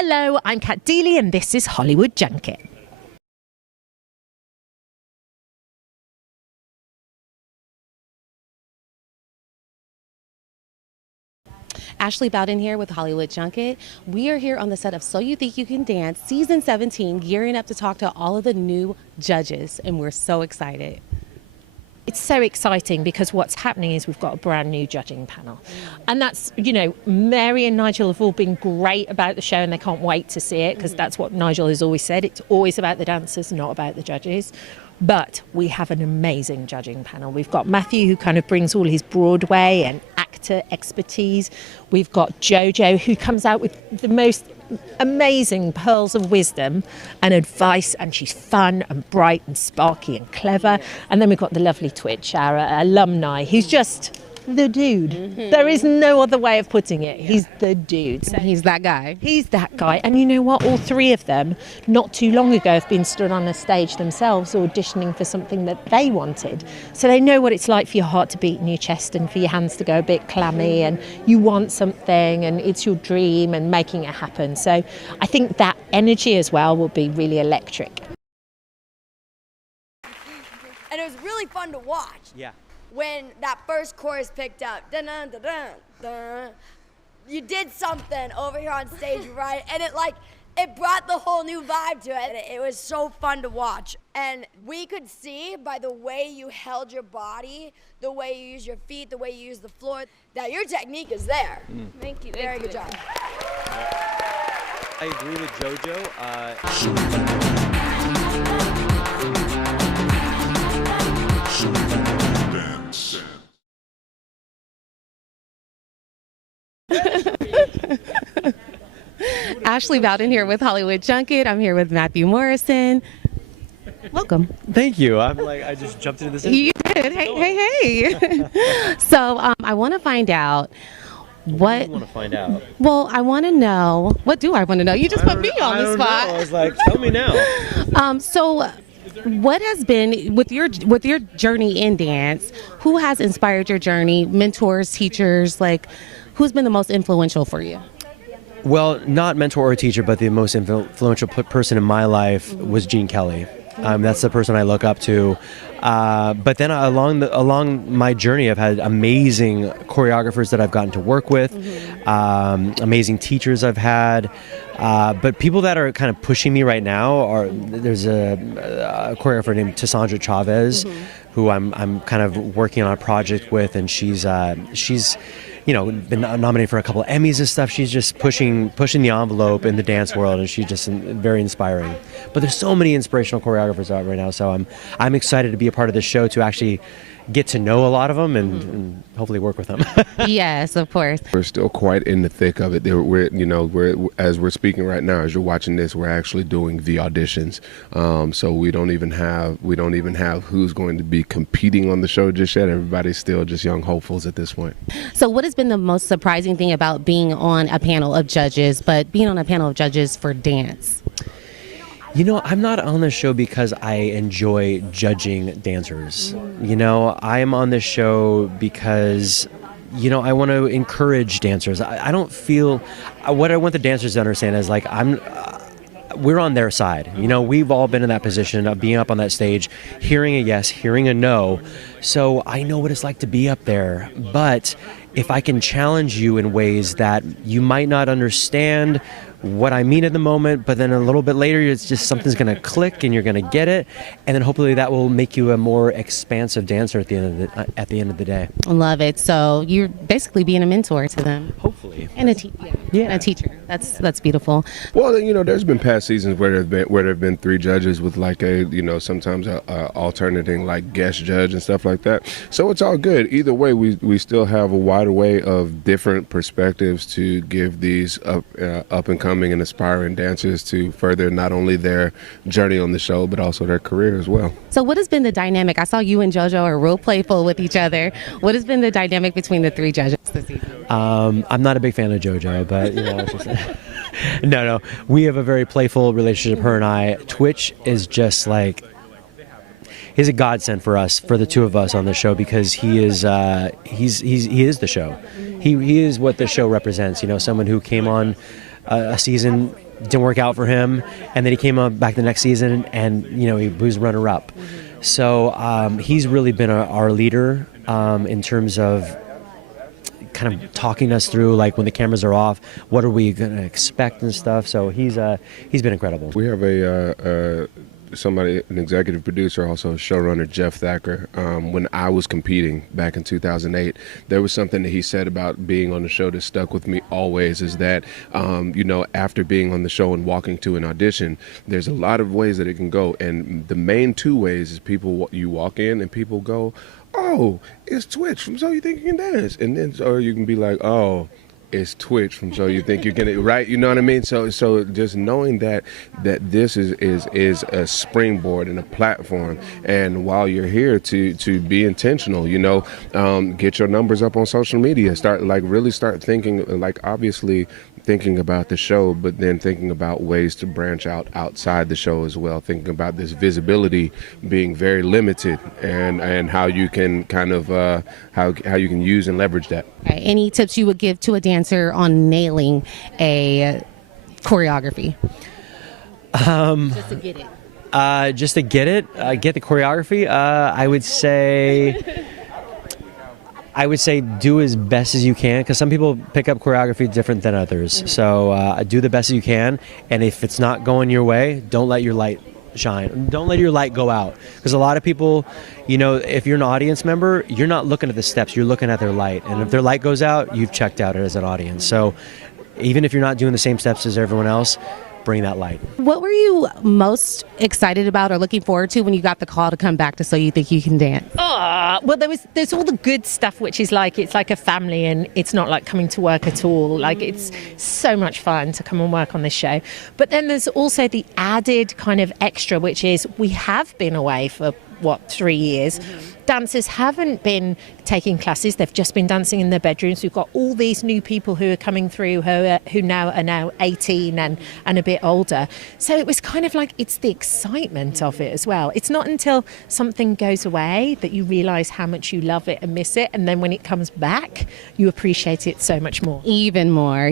Hello, I'm Cat Deeley and this is Hollywood Junket. Ashley Bowden here with Hollywood Junket. We are here on the set of So You Think You Can Dance, Season 17, gearing up to talk to all of the new judges, and we're so excited. It's so exciting because what's happening is we've got a brand new judging panel. And that's, you know, Mary and Nigel have all been great about the show and they can't wait to see it because that's what Nigel has always said. It's always about the dancers, not about the judges. But we have an amazing judging panel. We've got Matthew, who kind of brings all his Broadway and actor expertise. We've got Jojo, who comes out with the most amazing pearls of wisdom and advice, and she's fun and bright and sparky and clever. And then we've got the lovely Twitch, our alumni, who's just the dude. There is no other way of putting it. He's the dude. So He's that guy. he's that guy. And you know what? All three of them, not too long ago, have been stood on a stage themselves auditioning for something that they wanted. So they know what it's like for your heart to beat in your chest and for your hands to go a bit clammy and you want something and it's your dream and making it happen. So I think that energy as well will be really electric. And it was really fun to watch. Yeah. When that first chorus picked up, dun dun dun dun dun, you did something over here on stage, right? And it brought the whole new vibe to it. It was so fun to watch. And we could see by the way you held your body, the way you use your feet, the way you use the floor, that your technique is there. Thank you. Very good job. I agree with Jojo. Ashley Bowden here with Hollywood Junket. I'm here with Matthew Morrison. Welcome. Thank you. I just jumped into this. You did. Hey. So I want to find out What do you want to find out? Well, I want to know. What do I want to know? You just put me on the spot. I was like, tell me now. So what has been with your journey in dance? Who has inspired your journey? Mentors, teachers, who's been the most influential for you? Well, not mentor or teacher, but the most influential person in my life was Gene Kelly. That's the person I look up to. But then along my journey, I've had amazing choreographers that I've gotten to work with, amazing teachers I've had. But people that are kind of pushing me right now there's a choreographer named Tassandra Chavez, who I'm kind of working on a project with, and she's been nominated for a couple of Emmys and stuff. She's just pushing the envelope in the dance world, and she's just very inspiring. But there's so many inspirational choreographers out right now, so I'm excited to be a part of this show to actually get to know a lot of them and hopefully work with them. Yes, of course. We're still quite in the thick of it. As we're speaking right now, as you're watching this, we're actually doing the auditions. So we don't even have who's going to be competing on the show just yet. Everybody's still just young hopefuls at this point. So what has been the most surprising thing about being on a panel of judges, but being on a panel of judges for dance? You know, I'm not on this show because I enjoy judging dancers. You know, I am on this show because, I want to encourage dancers. I don't feel, what I want the dancers to understand is we're on their side. We've all been in that position of being up on that stage, hearing a yes, hearing a no. So I know what it's like to be up there. But if I can challenge you in ways that you might not understand what I mean at the moment, but then a little bit later, it's just something's going to click and you're going to get it. And then hopefully that will make you a more expansive dancer at the end of the day. Love it. So you're basically being a mentor to them. Hopefully. And a teacher. That's beautiful. Well, there's been past seasons where there've been three judges with sometimes a alternating guest judge and stuff like that. So it's all good. Either way, we still have a wide array of different perspectives to give these up and coming and aspiring dancers to further not only their journey on the show, but also their career as well. So what has been the dynamic? I saw you and JoJo are real playful with each other. What has been the dynamic between the three judges this season? I'm not a big fan of JoJo, but it's just, no. We have a very playful relationship, her and I. Twitch is just he's a godsend for us, for the two of us on the show, because he is the show. He is what the show represents. Someone who came on a season didn't work out for him, and then he came up back the next season, and he was runner-up. So he's really been our leader in terms of kind of talking us through, like, when the cameras are off, what are we going to expect and stuff. So he's been incredible. We have an executive producer, also showrunner, Jeff Thacker. When I was competing back in 2008, there was something that he said about being on the show that stuck with me always, is that, after being on the show and walking to an audition, there's a lot of ways that it can go. And the main two ways is you walk in and people go, "Oh, it's Twitch from So You Think You Can Dance." And then, or you can be like, "Oh, it's Twitch from So You Think You Can," right? You know what I mean? So just knowing that this is a springboard and a platform, and while you're here to be intentional, get your numbers up on social media, start thinking, like, obviously thinking about the show, but then thinking about ways to branch outside the show as well, thinking about this visibility being very limited, and how you can kind of how you can use and leverage that. Okay. Any tips you would give to a dancer on nailing a choreography? Just to get it. Get the choreography. I would say do as best as you can, because some people pick up choreography different than others. So do the best as you can, and if it's not going your way, don't let your light shine. Don't let your light go out, because a lot of people, if you're an audience member, you're not looking at the steps, you're looking at their light, and if their light goes out, you've checked out as an audience. So even if you're not doing the same steps as everyone else, bring that light. What were you most excited about or looking forward to when you got the call to come back to So You Think You Can Dance? Well, there's all the good stuff, which is like, it's like a family, and it's not like coming to work at all. Like, it's so much fun to come and work on this show. But then there's also the added kind of extra, which is we have been away for 3 years. Dancers haven't been taking classes, they've just been dancing in their bedrooms. We've got all these new people who are coming through who now are 18 and a bit older. So it was kind of like, it's the excitement of it as well. It's not until something goes away that you realise how much you love it and miss it, and then when it comes back, you appreciate it so much more. Even more.